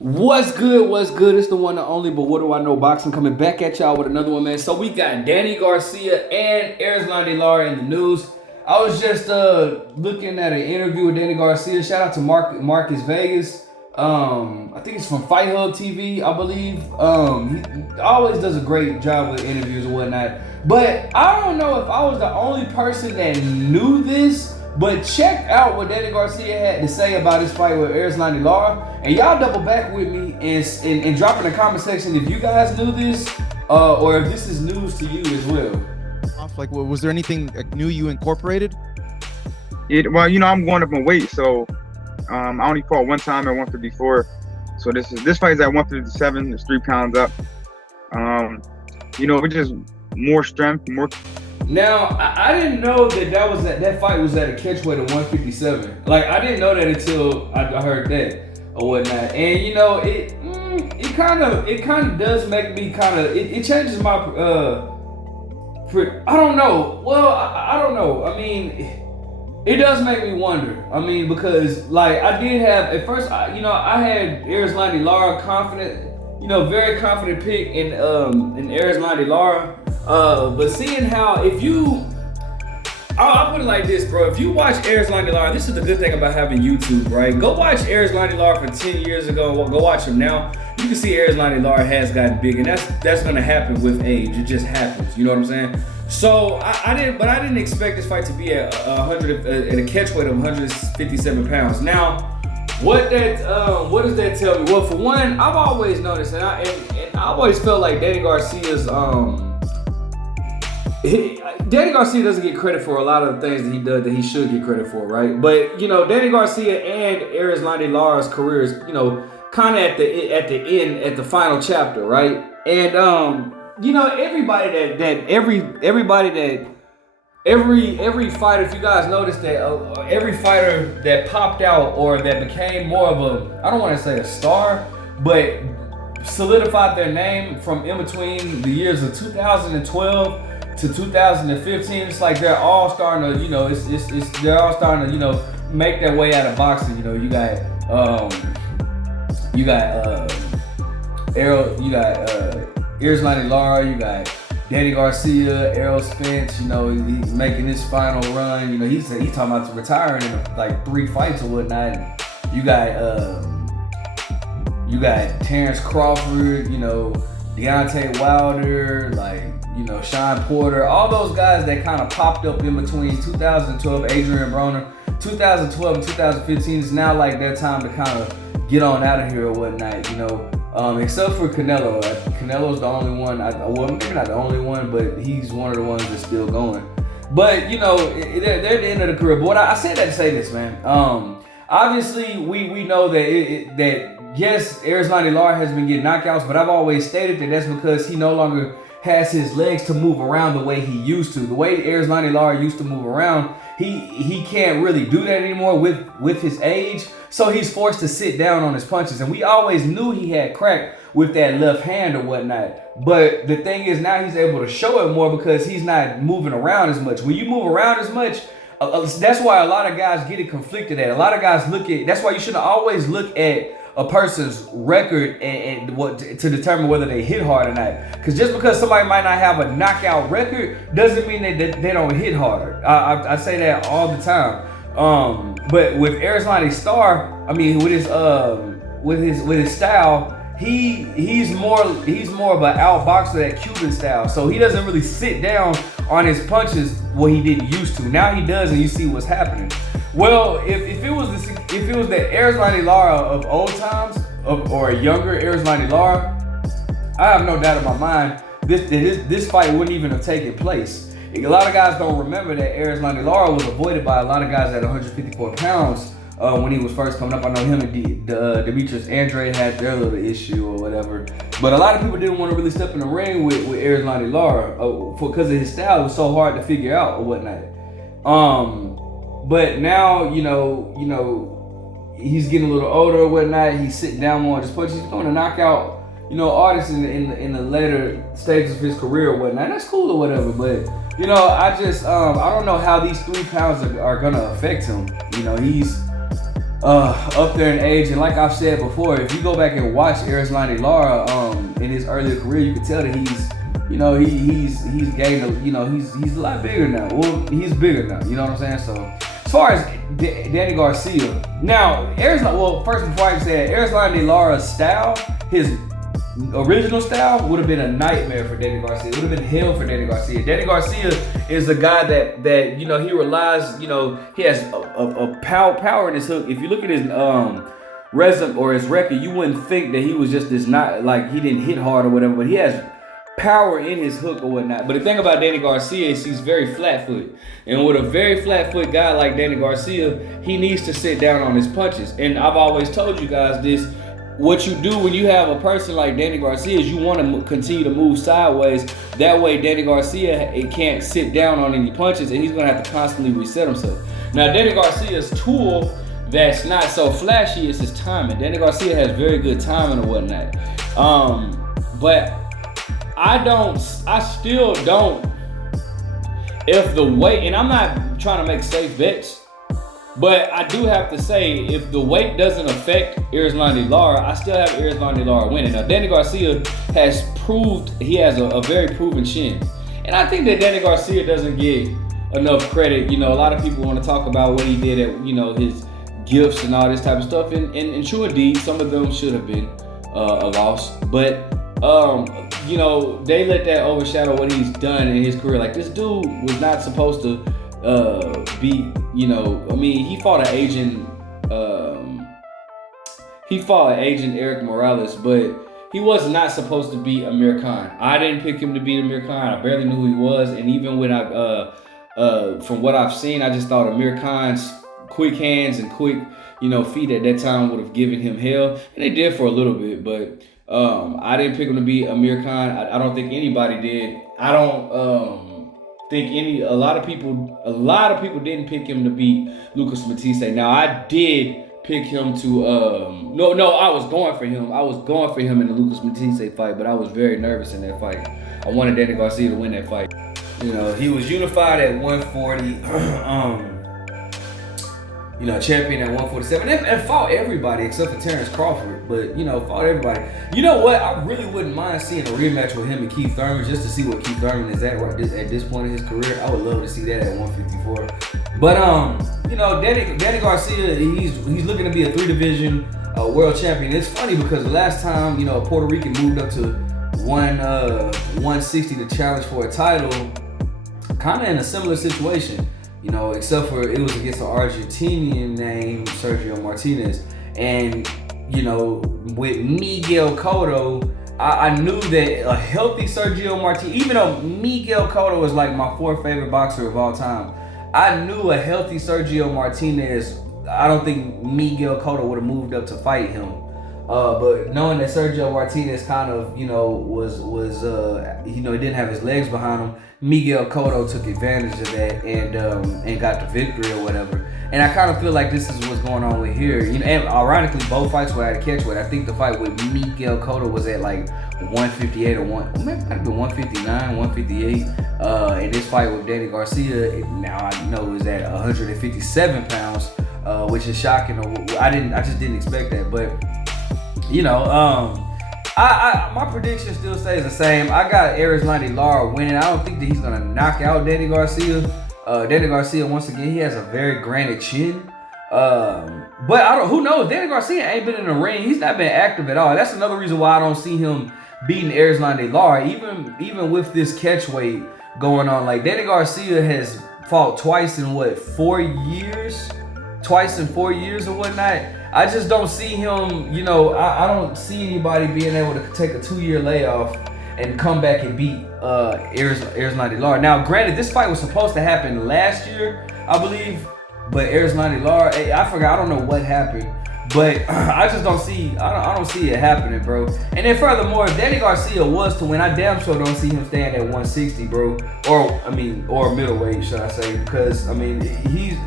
What's good? What's good? It's the one and only, but what do I know? Boxing coming back at y'all with another one, man. So we got Danny Garcia and Erislandy Lara in the news. I was just looking at an interview with Danny Garcia. Shout out to Marcus Vegas. I think it's from Fight Hub TV, I believe. He always does a great job with interviews and whatnot. But I don't know if I was the only person that knew this. But check out what Danny Garcia had to say about his fight with Erislandy Lara. And y'all double back with me and drop in the comment section if you guys knew this or if this is news to you as well. Like, was there anything new you incorporated? Well, I'm going up in weight, so I only fought one time at 154. So this fight is at 157. It's 3 pounds up. It's just more strength, more. Now, I didn't know that fight was at a catchweight of 157. Like, I didn't know that until I heard that or whatnot. And it kind of does make me it changes my I don't know. Well, I don't know. I mean, it does make me wonder. I mean, because like I did have at first, I had Erislandy Lara very confident pick in Erislandy Lara. But seeing how I'll put it like this, bro. If you watch Erislandy Lara, this is the good thing about having YouTube, right? Go watch Erislandy Lara for 10 years ago. Go watch him now. You can see Erislandy Lara has gotten big, and that's gonna happen with age. It just happens. You know what I'm saying? So I didn't expect this fight to be at at a catchweight of 157 pounds. Now, what does that tell me? Well, for one, I've always noticed, and I always felt like Danny Garcia's Danny Garcia doesn't get credit for a lot of the things that he does that he should get credit for, right? But Danny Garcia and Erislandy Lara's career is kind of at the end, at the final chapter, right? And every fighter, if you guys noticed that every fighter that popped out or that became more of a, I don't want to say a star, but solidified their name from in between the years of 2012 to 2015, it's like they're all starting to, they're all starting to, make their way out of boxing. You got Erislandy Lara, you got Danny Garcia, Errol Spence. He's making his final run. He's talking about retiring in like 3 fights or whatnot. You got Terrence Crawford. Deontay Wilder, Sean Porter, all those guys that kind of popped up in between 2012, Adrian Broner, 2012 and 2015 is now like their time to kind of get on out of here or whatnot, except for Canelo. Canelo's the only one, well, maybe not the only one, but he's one of the ones that's still going. But, they're at the end of the career. But I said that to say this, man. Obviously, we know that yes, Erislandy Lara has been getting knockouts, but I've always stated that that's because he no longer has his legs to move around the way he used to. The way Erislandy Lara used to move around, he can't really do that anymore with his age. So he's forced to sit down on his punches. And we always knew he had crack with that left hand or whatnot. But the thing is, now he's able to show it more because he's not moving around as much. When you move around as much, that's why a lot of guys get it conflicted at. A lot of guys that's why you shouldn't always look at a person's record and what to determine whether they hit hard or not. Because just because somebody might not have a knockout record doesn't mean that they don't hit hard. I say that all the time. But with Erislandy Star, I mean, with his style, he's more of an outboxer, that Cuban style. So he doesn't really sit down on his punches what he didn't used to. Now he does, and you see what's happening. Well, if it was the Erislandy Lara of old times, or a younger Erislandy Lara, I have no doubt in my mind this fight wouldn't even have taken place. A lot of guys don't remember that Erislandy Lara was avoided by a lot of guys at 154 pounds when he was first coming up. I know him and Demetrius Andrade had their little issue or whatever, but a lot of people didn't want to really step in the ring with Erislandy Lara because of his style. It was so hard to figure out or whatnot. But now, he's getting a little older or whatnot. He's sitting down more on his punches. He's going to knock out, artists in the later stages of his career or whatnot. That's cool or whatever. But, I don't know how these 3 pounds are going to affect him. up there in age, and like I've said before, if you go back and watch Erislandy Lara in his earlier career, you can tell that he's gained he's a lot bigger now. Well, he's bigger now, you know what I'm saying? So as far as Danny Garcia, now first before I can say it, Erislandy Lara's style, his original style would have been a nightmare for Danny Garcia. It would have been hell for Danny Garcia. Danny Garcia is a guy that he relies, he has a power in his hook. If you look at his resume or his record, you wouldn't think that he was just this, not like he didn't hit hard or whatever, but he has power in his hook or whatnot. But the thing about Danny Garcia is he's very flat-footed. And with a very flat-footed guy like Danny Garcia, he needs to sit down on his punches. And I've always told you guys this. What you do when you have a person like Danny Garcia is you want to continue to move sideways. That way Danny Garcia can't sit down on any punches, and he's going to have to constantly reset himself. Now, Danny Garcia's tool that's not so flashy is his timing. Danny Garcia has very good timing or whatnot. But I still don't, if the weight, and I'm not trying to make safe bets, but I do have to say, if the weight doesn't affect Erislandy Lara, I still have Erislandy Lara winning. Now, Danny Garcia has proved he has a very proven chin. And I think that Danny Garcia doesn't get enough credit. A lot of people want to talk about what he did at, his gifts and all this type of stuff. And true indeed, some of them should have been a loss. But, they let that overshadow what he's done in his career. Like, this dude was not supposed to be, he fought an agent Eric Morales, but he was not supposed to be Amir Khan. I didn't pick him to beat Amir Khan. I barely knew who he was, and even when from what I've seen, I just thought Amir Khan's quick hands and quick, feet at that time would have given him hell, and they did for a little bit, but I didn't pick him to beat Amir Khan. I don't think anybody did. I don't think a lot of people didn't pick him to beat Lucas Matisse. Now, I did pick him to I was going for him. I was going for him in the Lucas Matisse fight, but I was very nervous in that fight. I wanted Danny Garcia to win that fight. He was unified at 140. Champion at 147 and fought everybody except for Terrence Crawford, but fought everybody. You know what? I really wouldn't mind seeing a rematch with him and Keith Thurman just to see what Keith Thurman is at at this point in his career. I would love to see that at 154. But Danny Garcia, he's looking to be a 3-division world champion. It's funny because the last time a Puerto Rican moved up to 160 to challenge for a title, kind of in a similar situation. Except for it was against an Argentinian named Sergio Martinez. And, with Miguel Cotto, I knew that a healthy Sergio Martinez, even though Miguel Cotto is like my 4th favorite boxer of all time, I knew a healthy Sergio Martinez, I don't think Miguel Cotto would have moved up to fight him. But knowing that Sergio Martinez kind of, he didn't have his legs behind him, Miguel Cotto took advantage of that and got the victory or whatever. And I kind of feel like this is what's going on with here. And ironically, both fights were at a catchweight. I think the fight with Miguel Cotto was at like 158 or maybe might have been 159, 158. And this fight with Danny Garcia, now I know, is at 157 pounds, which is shocking. I just didn't expect that, but. My prediction still stays the same. I got Erislandy Lara winning. I don't think that he's gonna knock out Danny Garcia. Danny Garcia, once again, he has a very granite chin. But who knows? Danny Garcia ain't been in the ring. He's not been active at all. That's another reason why I don't see him beating Erislandy Lara. Even with this catchweight going on, like Danny Garcia has fought twice in 4 years? Twice in 4 years or whatnot. I just don't see him, I don't see anybody being able to take a 2-year layoff and come back and beat Erislandy Lara. Now, granted, this fight was supposed to happen last year, I believe, but Erislandy Lara, I forgot, I don't know what happened, but I just don't see, I don't see it happening, bro. And then furthermore, if Danny Garcia was to win, I damn sure don't see him staying at 160, bro, or middleweight, should I say, because, he's,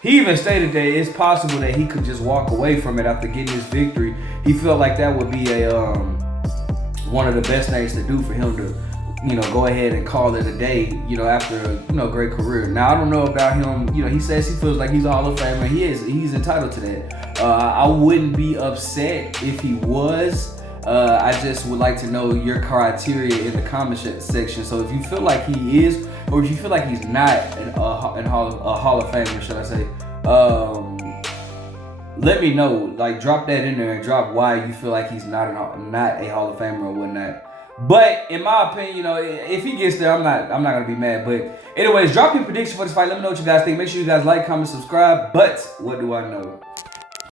he even stated that it's possible that he could just walk away from it after getting his victory. He felt like that would be one of the best things to do for him to go ahead and call it a day, after a great career. Now I don't know about him. He says he feels like he's a Hall of Famer. He's entitled to that. I wouldn't be upset if he was. I just would like to know your criteria in the comment section. So if you feel like he is, or if you feel like he's not a Hall of Famer, should I say? Let me know. Like, drop that in there and drop why you feel like he's not a Hall of Famer or whatnot. But in my opinion, if he gets there, I'm not gonna be mad. But anyways, drop your prediction for this fight. Let me know what you guys think. Make sure you guys like, comment, subscribe. But what do I know?